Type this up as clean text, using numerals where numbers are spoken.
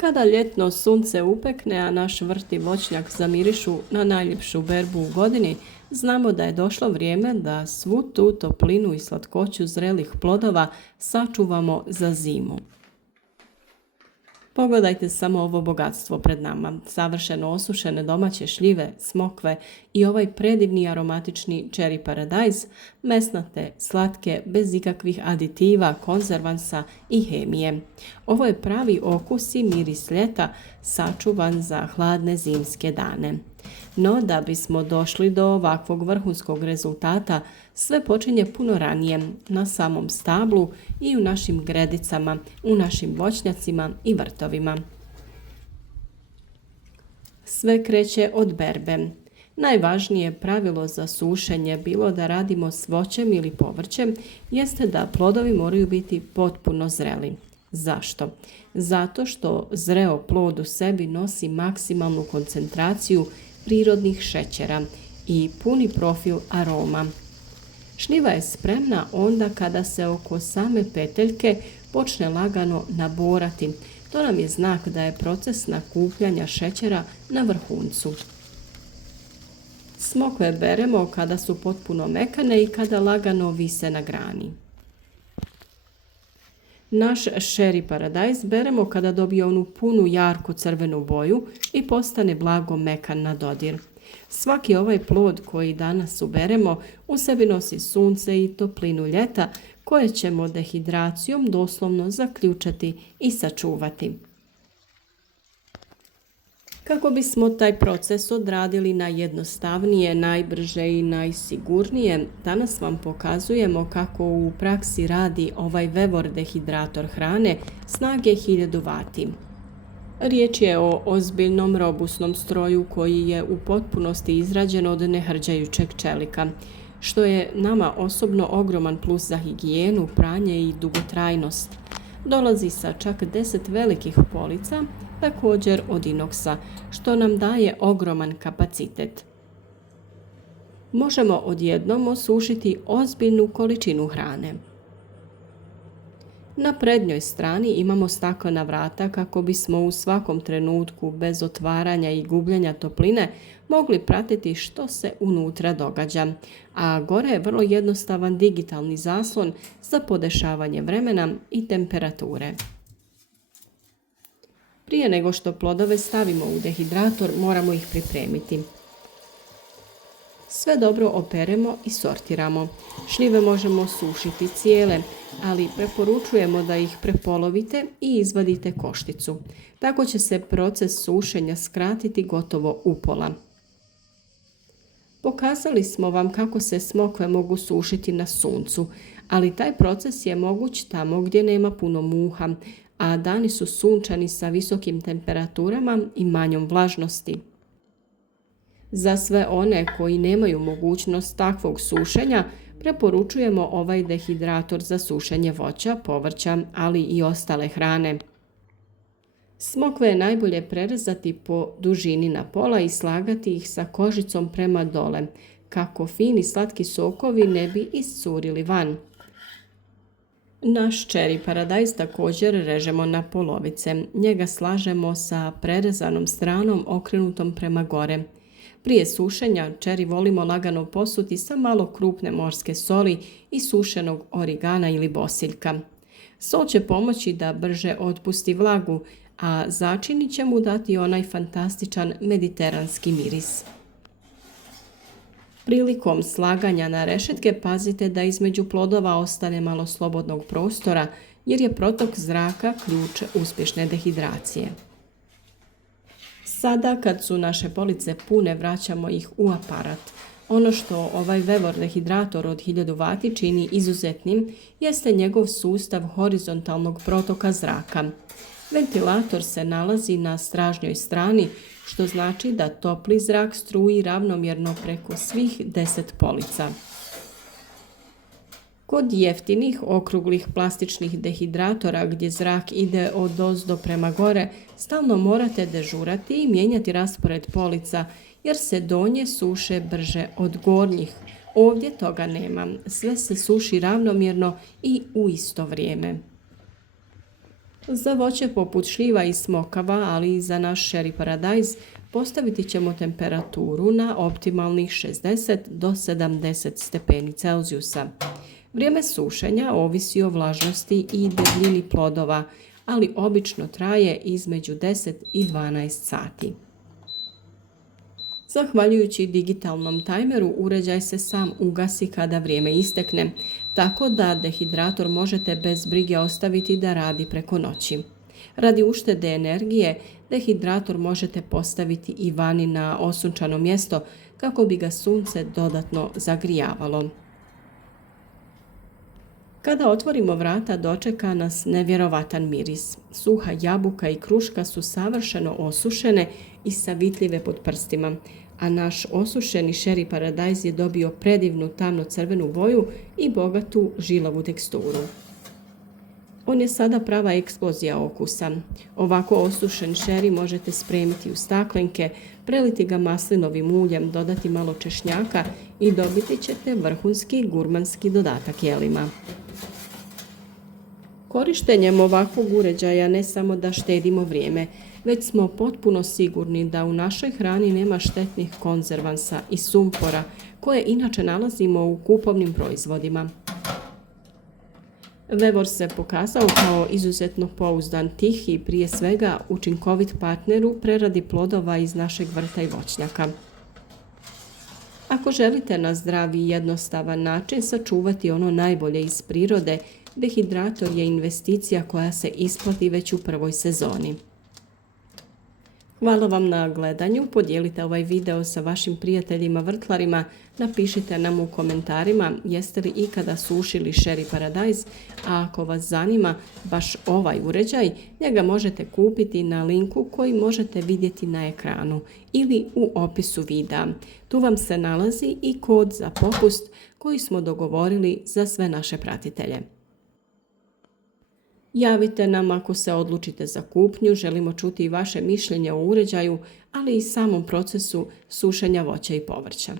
Kada ljetno sunce upekne, a naš vrt i voćnjak zamirišu na najljepšu berbu u godini, znamo da je došlo vrijeme da svu tu toplinu i slatkoću zrelih plodova sačuvamo za zimu. Pogledajte samo ovo bogatstvo pred nama, savršeno osušene domaće šljive, smokve i ovaj predivni aromatični cherry paradajz, mesnate, slatke, bez ikakvih aditiva, konzervansa i hemije. Ovo je pravi okus i miris ljeta, sačuvan za hladne zimske dane. No, da bismo došli do ovakvog vrhunskog rezultata, sve počinje puno ranije, na samom stablu i u našim gredicama, u našim voćnjacima i vrtovima. Sve kreće od berbe. Najvažnije pravilo za sušenje, bilo da radimo s voćem ili povrćem, jeste da plodovi moraju biti potpuno zreli. Zašto? Zato što zreo plod u sebi nosi maksimalnu koncentraciju prirodnih šećera i puni profil aroma. Šljiva je spremna onda kada se oko same peteljke počne lagano naborati. To nam je znak da je proces nakupljanja šećera na vrhuncu. Smokve beremo kada su potpuno mekane i kada lagano vise na grani. Naš cherry paradajz beremo kada dobije onu punu jarku crvenu boju i postane blago mekan na dodir. Svaki ovaj plod koji danas uberemo u sebi nosi sunce i toplinu ljeta koje ćemo dehidracijom doslovno zaključati i sačuvati. Kako bismo taj proces odradili najjednostavnije, najbrže i najsigurnije, danas vam pokazujemo kako u praksi radi ovaj Vevor dehidrator hrane snage 1000 vati. Riječ je o ozbiljnom robusnom stroju koji je u potpunosti izrađen od nehrđajućeg čelika, što je nama osobno ogroman plus za higijenu, pranje i dugotrajnost. Dolazi sa čak 10 velikih polica, također od inoksa, što nam daje ogroman kapacitet. Možemo odjednom osušiti ozbiljnu količinu hrane. Na prednjoj strani imamo staklena vrata kako bismo u svakom trenutku bez otvaranja i gubljenja topline mogli pratiti što se unutra događa, a gore je vrlo jednostavan digitalni zaslon za podešavanje vremena i temperature. Prije nego što plodove stavimo u dehidrator, moramo ih pripremiti. Sve dobro operemo i sortiramo. Šljive možemo sušiti cijele, ali preporučujemo da ih prepolovite i izvadite košticu. Tako će se proces sušenja skratiti gotovo upola. Pokazali smo vam kako se smokve mogu sušiti na suncu, ali taj proces je moguć tamo gdje nema puno muha, a dani su sunčani sa visokim temperaturama i manjom vlažnosti. Za sve one koji nemaju mogućnost takvog sušenja, preporučujemo ovaj dehidrator za sušenje voća, povrća, ali i ostale hrane. Smokve je najbolje prerezati po dužini na pola i slagati ih sa kožicom prema dole, kako fini slatki sokovi ne bi iscurili van. Naš cherry paradajz također režemo na polovice. Njega slažemo sa prerezanom stranom okrenutom prema gore. Prije sušenja cherry volimo lagano posuti sa malo krupne morske soli i sušenog origana ili bosiljka. Sol će pomoći da brže otpusti vlagu, a začini će mu dati onaj fantastičan mediteranski miris. Prilikom slaganja na rešetke pazite da između plodova ostane malo slobodnog prostora, jer je protok zraka ključ uspješne dehidracije. Sada kad su naše police pune, vraćamo ih u aparat. Ono što ovaj Vevor dehidrator od 1000 vati čini izuzetnim jeste njegov sustav horizontalnog protoka zraka. Ventilator se nalazi na stražnjoj strani, što znači da topli zrak struji ravnomjerno preko svih 10 polica. Kod jeftinih okruglih plastičnih dehidratora gdje zrak ide odozdo prema gore, stalno morate dežurati i mijenjati raspored polica jer se donje suše brže od gornjih. Ovdje toga nema, sve se suši ravnomjerno i u isto vrijeme. Za voće poput šljiva i smokava, ali i za naš Cherry Paradise, postaviti ćemo temperaturu na optimalnih 60 do 70 stepeni Celzijusa. Vrijeme sušenja ovisi o vlažnosti i debljini plodova, ali obično traje između 10 i 12 sati. Zahvaljujući digitalnom tajmeru, uređaj se sam ugasi kada vrijeme istekne, tako da dehidrator možete bez brige ostaviti da radi preko noći. Radi uštede energije, dehidrator možete postaviti i vani na osunčano mjesto kako bi ga sunce dodatno zagrijavalo. Kada otvorimo vrata, dočeka nas nevjerovatan miris. Suha jabuka i kruška su savršeno osušene i savitljive pod prstima, a naš osušeni Cherry Paradise je dobio predivnu tamno-crvenu boju i bogatu žilavu teksturu. On je sada prava eksplozija okusa. Ovako osušen cherry možete spremiti u staklenke, preliti ga maslinovim uljem, dodati malo češnjaka i dobiti ćete vrhunski gurmanski dodatak jelima. Korištenjem ovakvog uređaja ne samo da štedimo vrijeme, već smo potpuno sigurni da u našoj hrani nema štetnih konzervansa i sumpora koje inače nalazimo u kupovnim proizvodima. Vevor se pokazao kao izuzetno pouzdan, tih i prije svega učinkovit partner u preradi plodova iz našeg vrta i voćnjaka. Ako želite na zdrav i jednostavan način sačuvati ono najbolje iz prirode, dehidrator je investicija koja se isplati već u prvoj sezoni. Hvala vam na gledanju, podijelite ovaj video sa vašim prijateljima vrtlarima, napišite nam u komentarima jeste li ikada sušili Cherry Paradise, a ako vas zanima baš ovaj uređaj, njega možete kupiti na linku koji možete vidjeti na ekranu ili u opisu videa. Tu vam se nalazi i kod za popust koji smo dogovorili za sve naše pratitelje. Javite nam ako se odlučite za kupnju, želimo čuti i vaše mišljenje o uređaju, ali i samom procesu sušenja voća i povrća.